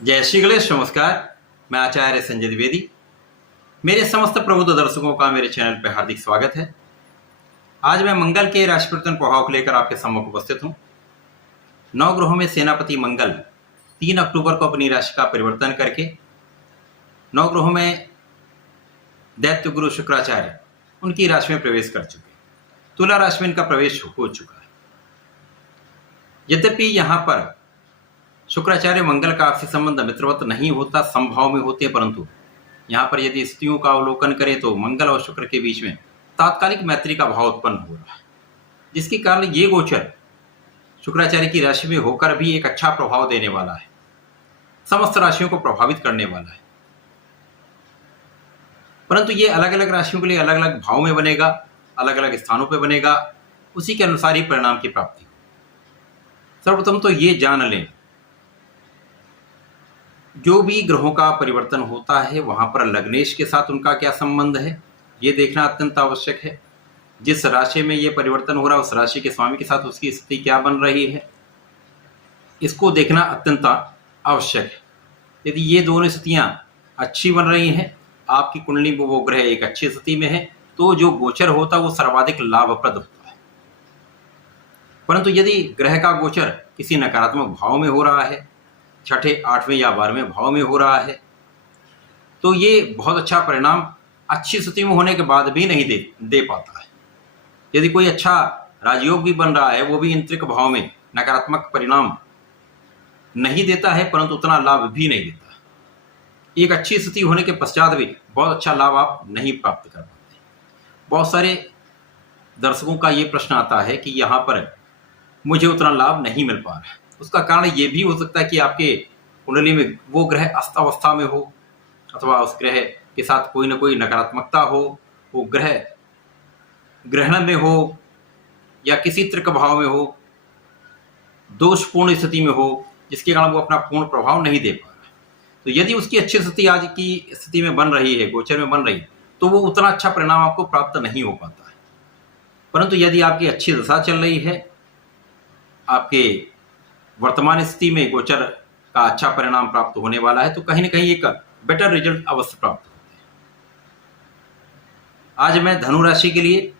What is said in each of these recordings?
जय श्री गणेश। नमस्कार, मैं आचार्य संजय द्विवेदी। मेरे समस्त प्रबुद्ध दर्शकों का मेरे चैनल पर हार्दिक स्वागत है। आज मैं मंगल के राशि परिवर्तन प्रभाव को लेकर आपके सम्मुख उपस्थित हूँ। 9 ग्रहों में सेनापति मंगल 3 अक्टूबर को अपनी राशि का परिवर्तन करके 9 ग्रहों में दैत्य गुरु शुक्राचार्य उनकी राशि में प्रवेश कर चुके। तुला राशि में इनका प्रवेश हो चुका है। यद्यपि यहाँ पर शुक्राचार्य मंगल का आपसी संबंध मित्रवत नहीं होता, समभाव में होते हैं, परंतु यहाँ पर यदि स्थितियों का अवलोकन करें तो मंगल और शुक्र के बीच में तात्कालिक मैत्री का भाव उत्पन्न हो रहा है, जिसके कारण ये गोचर शुक्राचार्य की राशि में होकर भी एक अच्छा प्रभाव देने वाला है, समस्त राशियों को प्रभावित करने वाला है। परंतु ये अलग अलग राशियों के लिए अलग अलग भाव में बनेगा, अलग अलग स्थानों पर बनेगा, उसी के अनुसार ही परिणाम की प्राप्ति। सर्वप्रथम तो ये जान लें, जो भी ग्रहों का परिवर्तन होता है वहां पर लग्नेश के साथ उनका क्या संबंध है, ये देखना अत्यंत आवश्यक है। जिस राशि में ये परिवर्तन हो रहा है उस राशि के स्वामी के साथ उसकी स्थिति क्या बन रही है, इसको देखना अत्यंत आवश्यक है। यदि ये दोनों स्थितियां अच्छी बन रही हैं, आपकी कुंडली में वो ग्रह एक अच्छी स्थिति में है, तो जो गोचर होता है वो सर्वाधिक लाभप्रद होता है। परंतु यदि ग्रह का गोचर किसी नकारात्मक भाव में हो रहा है, छठे, 8वें या 12वें भाव में हो रहा है, तो ये बहुत अच्छा परिणाम अच्छी स्थिति में होने के बाद भी नहीं दे पाता है। यदि कोई अच्छा राजयोग भी बन रहा है, वो भी इंत्रिक भाव में नकारात्मक परिणाम नहीं देता है, परंतु उतना लाभ भी नहीं देता। एक अच्छी स्थिति होने के पश्चात भी बहुत अच्छा लाभ आप नहीं प्राप्त कर पाते। बहुत सारे दर्शकों का ये प्रश्न आता है कि यहाँ पर मुझे उतना लाभ नहीं मिल पा रहा है। उसका कारण ये भी हो सकता है कि आपके कुंडली में वो ग्रह अस्तावस्था में हो, अथवा उस ग्रह के साथ कोई ना कोई नकारात्मकता हो, वो ग्रह ग्रहण में हो या किसी त्रिक भाव में हो, दोषपूर्ण स्थिति में हो, जिसके कारण वो अपना पूर्ण प्रभाव नहीं दे पा रहा है। तो यदि उसकी अच्छी स्थिति आज की स्थिति में बन रही है, गोचर में बन रही है, तो वो उतना अच्छा परिणाम आपको प्राप्त नहीं हो पाता है। परंतु यदि आपकी अच्छी दशा चल रही है, आपके वर्तमान स्थिति में गोचर का अच्छा परिणाम प्राप्त होने वाला है, तो कहीं ना कहीं एक बेटर रिजल्ट अवश्य प्राप्त होते हैं। आज मैं धनु राशि के लिए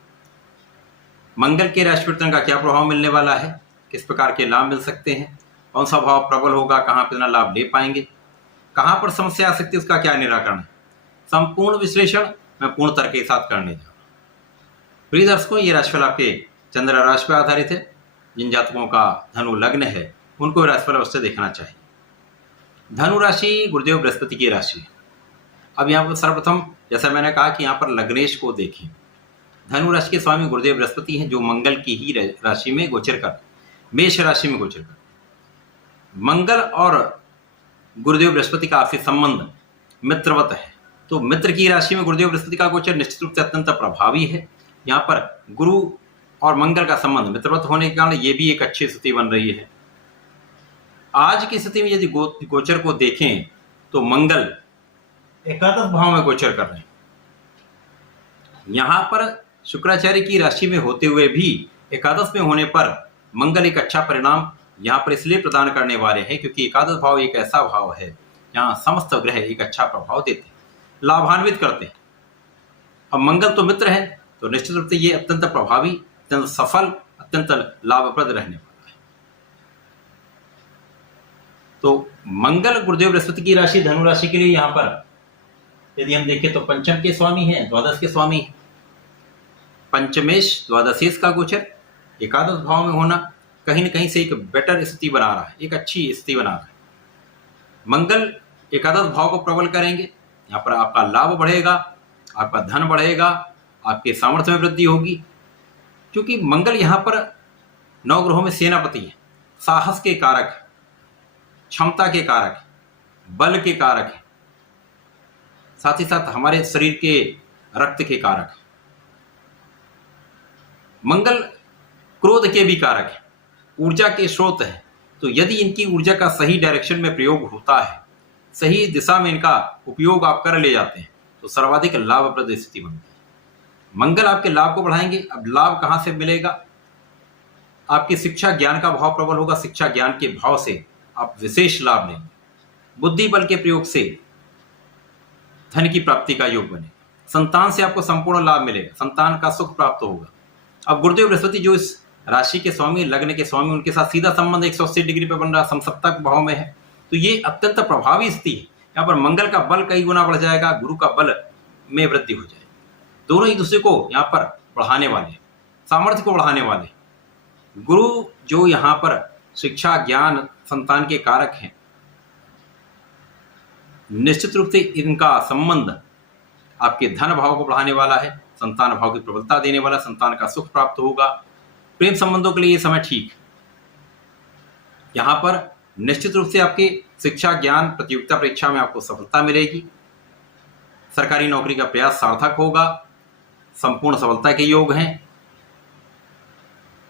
मंगल के राशि परिवर्तन का क्या प्रभाव मिलने वाला है, किस प्रकार के लाभ मिल सकते हैं, कौन सा भाव प्रबल होगा, कहाँ पर लाभ ले पाएंगे, कहाँ पर समस्या आ सकती है, उसका क्या निराकरण है, संपूर्ण विश्लेषण मैं पूर्ण तर्क के साथ करने जा रहा हूँ। प्रिय दर्शकों, ये राशिफल आपके चंद्र राशि पर आधारित है। जिन जातकों का धनु लग्न है उनको राशिफल अवश्य देखना चाहिए। धनु राशि गुरुदेव बृहस्पति की राशि है। अब यहाँ पर सर्वप्रथम जैसा मैंने कहा कि यहाँ पर लग्नेश को देखें। धनु राशि के स्वामी गुरुदेव बृहस्पति हैं, जो मंगल की ही राशि में गोचर कर, मेष राशि में गोचर कर। मंगल और गुरुदेव बृहस्पति का आपसी संबंध मित्रवत है, तो मित्र की राशि में गुरुदेव बृहस्पति का गोचर निश्चित रूप से अत्यंत प्रभावी है। यहाँ पर गुरु और मंगल का संबंध मित्रवत होने के कारण ये भी एक अच्छी स्थिति बन रही है। आज की स्थिति में यदि गोचर को देखें तो मंगल एकादश भाव में गोचर कर रहे हैं। यहां पर शुक्राचार्य की राशि में होते हुए भी एकादश में होने पर मंगल एक अच्छा परिणाम यहां पर इसलिए प्रदान करने वाले हैं क्योंकि एकादश भाव एक ऐसा भाव है जहां समस्त ग्रह एक अच्छा प्रभाव देते हैं, लाभान्वित करते हैं। अब मंगल तो मित्र है, तो निश्चित रूप से ये अत्यंत प्रभावी, अत्यंत सफल, अत्यंत लाभप्रद रहने वाला है। तो मंगल गुरुदेव बृहस्पति की राशि धनु राशि के लिए यहाँ पर यदि हम देखें तो पंचम के स्वामी हैं, द्वादश के स्वामी हैं। पंचमेश द्वादशेश का गोचर एकादश भाव में होना कहीं न कहीं से एक बेटर स्थिति बना रहा है, एक अच्छी स्थिति बना रहा है। मंगल एकादश भाव को प्रबल करेंगे, यहाँ पर आपका लाभ बढ़ेगा, आपका धन बढ़ेगा, आपके सामर्थ्य में वृद्धि होगी। क्योंकि मंगल यहाँ पर 9 ग्रहों में सेनापति है, साहस के कारक है, क्षमता के कारक है, बल के कारक है, साथ ही साथ हमारे शरीर के रक्त के कारक है। मंगल क्रोध के भी कारक है, ऊर्जा के स्रोत है। तो यदि इनकी ऊर्जा का सही डायरेक्शन में प्रयोग होता है, सही दिशा में इनका उपयोग आप कर ले जाते हैं, तो सर्वाधिक लाभप्रद स्थिति बनती है। मंगल आपके लाभ को बढ़ाएंगे। अब लाभ कहां से मिलेगा? आपकी शिक्षा ज्ञान का भाव प्रबल होगा, शिक्षा ज्ञान के भाव से आप विशेष लाभ लेंगे। बुद्धि बल के प्रयोग से धन की प्राप्ति का योग बने। संतान से आपको संपूर्ण लाभ मिलेगा, संतान का सुख प्राप्त होगा। अब गुरुदेव बृहस्पति जो इस राशि के स्वामी, लग्न के स्वामी, उनके साथ सीधा संबंध 180 डिग्री पे बन रहा, समसप्तक भाव में है, तो ये अत्यंत प्रभावी स्थिति है। यहाँ पर मंगल का बल कई गुना बढ़ जाएगा, गुरु का बल में वृद्धि हो जाएगी। दोनों एक दूसरे को यहाँ पर बढ़ाने वाले, सामर्थ्य को बढ़ाने वाले। गुरु जो यहाँ पर शिक्षा, ज्ञान, संतान के कारक हैं, निश्चित रूप से इनका संबंध आपके धन भाव को बढ़ाने वाला है, संतान भाव की प्रबलता देने वाला, संतान का सुख प्राप्त होगा। प्रेम संबंधों के लिए ये समय ठीक। यहाँ पर निश्चित रूप से आपकी शिक्षा, ज्ञान, प्रतियोगिता परीक्षा में आपको सफलता मिलेगी। सरकारी नौकरी का प्रयास सार्थक होगा, संपूर्ण सफलता के योग हैं।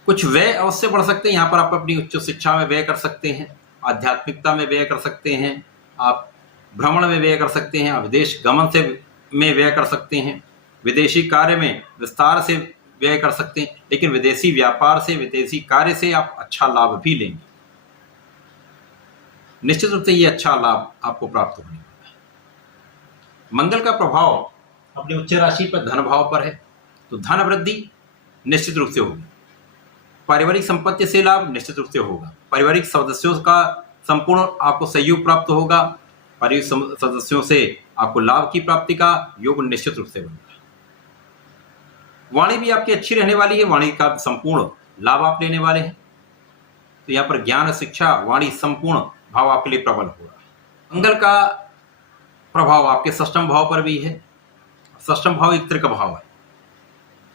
कुछ व्यय अवश्य बढ़ सकते हैं, यहाँ पर आप अपनी उच्च शिक्षा में व्यय कर सकते हैं, आध्यात्मिकता में व्यय कर सकते हैं, आप भ्रमण में व्यय कर सकते हैं, आप विदेश गमन से में व्यय कर सकते हैं, विदेशी कार्य में विस्तार से व्यय कर सकते हैं, लेकिन विदेशी व्यापार से, विदेशी कार्य से आप अच्छा लाभ भी लेंगे। निश्चित रूप से ये अच्छा लाभ आपको प्राप्त होने वाला है। मंगल का प्रभाव अपनी उच्च राशि पर धन भाव पर है, तो धन वृद्धि निश्चित रूप से होगी। पारिवारिक संपत्ति से लाभ निश्चित रूप से होगा। पारिवारिक सदस्यों का संपूर्ण आपको सहयोग प्राप्त होगा। पारिवारिक सदस्यों से आपको लाभ की प्राप्ति का योग निश्चित रूप से बनेगा। वाणी भी आपकी अच्छी रहने वाली है, वाणी का संपूर्ण लाभ आप लेने वाले हैं। तो यहाँ पर ज्ञान, शिक्षा, वाणी संपूर्ण भाव आपके लिए प्रबल हो रहा है। मंगल का प्रभाव आपके षष्ठम भाव पर भी है। षष्ठम भाव एक त्रिक भाव है,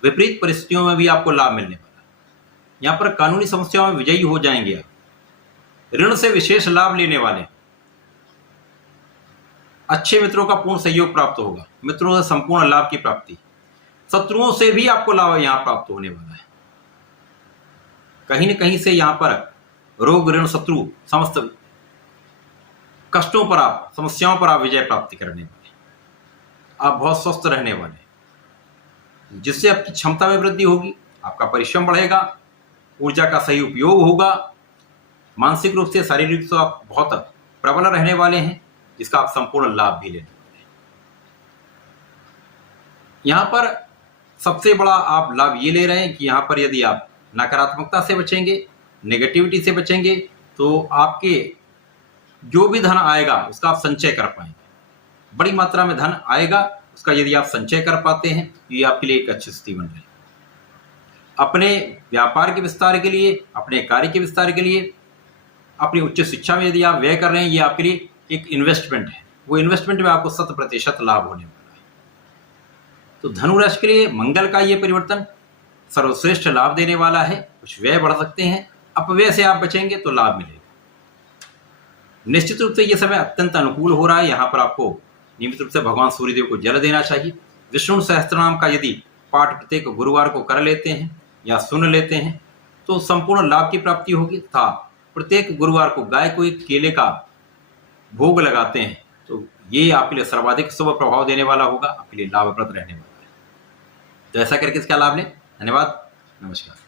विपरीत परिस्थितियों में भी आपको लाभ मिलने वाला है। यहाँ पर कानूनी समस्याओं में विजयी हो जाएंगे आप। ऋण से विशेष लाभ लेने वाले, अच्छे मित्रों का पूर्ण सहयोग प्राप्त होगा, मित्रों से संपूर्ण लाभ की प्राप्ति। शत्रुओं से भी आपको लाभ यहाँ प्राप्त होने वाला है। कहीं न कहीं से यहाँ पर रोग, ऋण, शत्रु, समस्त कष्टों पर आप, समस्याओं पर आप विजय प्राप्ति करने वाले, आप बहुत स्वस्थ रहने वाले, जिससे आपकी क्षमता में वृद्धि होगी, आपका परिश्रम बढ़ेगा, ऊर्जा का सही उपयोग होगा। मानसिक रूप से, शारीरिक रूप से आप बहुत प्रबल रहने वाले हैं, जिसका आप संपूर्ण लाभ भी लेने वाले हैं। यहाँ पर सबसे बड़ा आप लाभ ये ले रहे हैं कि यहाँ पर यदि आप नकारात्मकता से बचेंगे, नेगेटिविटी से बचेंगे, तो आपके जो भी धन आएगा उसका आप संचय कर पाएंगे। बड़ी मात्रा में धन आएगा, उसका यदि आप संचय कर पाते हैं तो ये आपके लिए एक अच्छी स्थिति बन रही है। अपने व्यापार के विस्तार के लिए, अपने कार्य के विस्तार के लिए, अपनी उच्च शिक्षा में यदि आप व्यय कर रहे हैं, ये आपके लिए एक इन्वेस्टमेंट है। वो इन्वेस्टमेंट में आपको 100% लाभ होने वाला है। तो धनु राशि के लिए मंगल का ये परिवर्तन सर्वश्रेष्ठ लाभ देने वाला है। कुछ व्यय बढ़ सकते हैं, अपव्यय से आप बचेंगे तो लाभ मिलेगा। निश्चित रूप से ये समय अत्यंत अनुकूल हो रहा है। यहाँ पर आपको नियमित रूप से भगवान सूर्यदेव को जल देना चाहिए। विष्णु सहस्त्रनाम का यदि पाठ प्रत्येक गुरुवार को कर लेते हैं या सुन लेते हैं तो संपूर्ण लाभ की प्राप्ति होगी। तथा प्रत्येक गुरुवार को गाय को एक केले का भोग लगाते हैं तो ये आपके लिए सर्वाधिक शुभ प्रभाव देने वाला होगा, आपके लिए लाभप्रद रहने वाला है। तो ऐसा करके इसका लाभ लें। धन्यवाद, नमस्कार।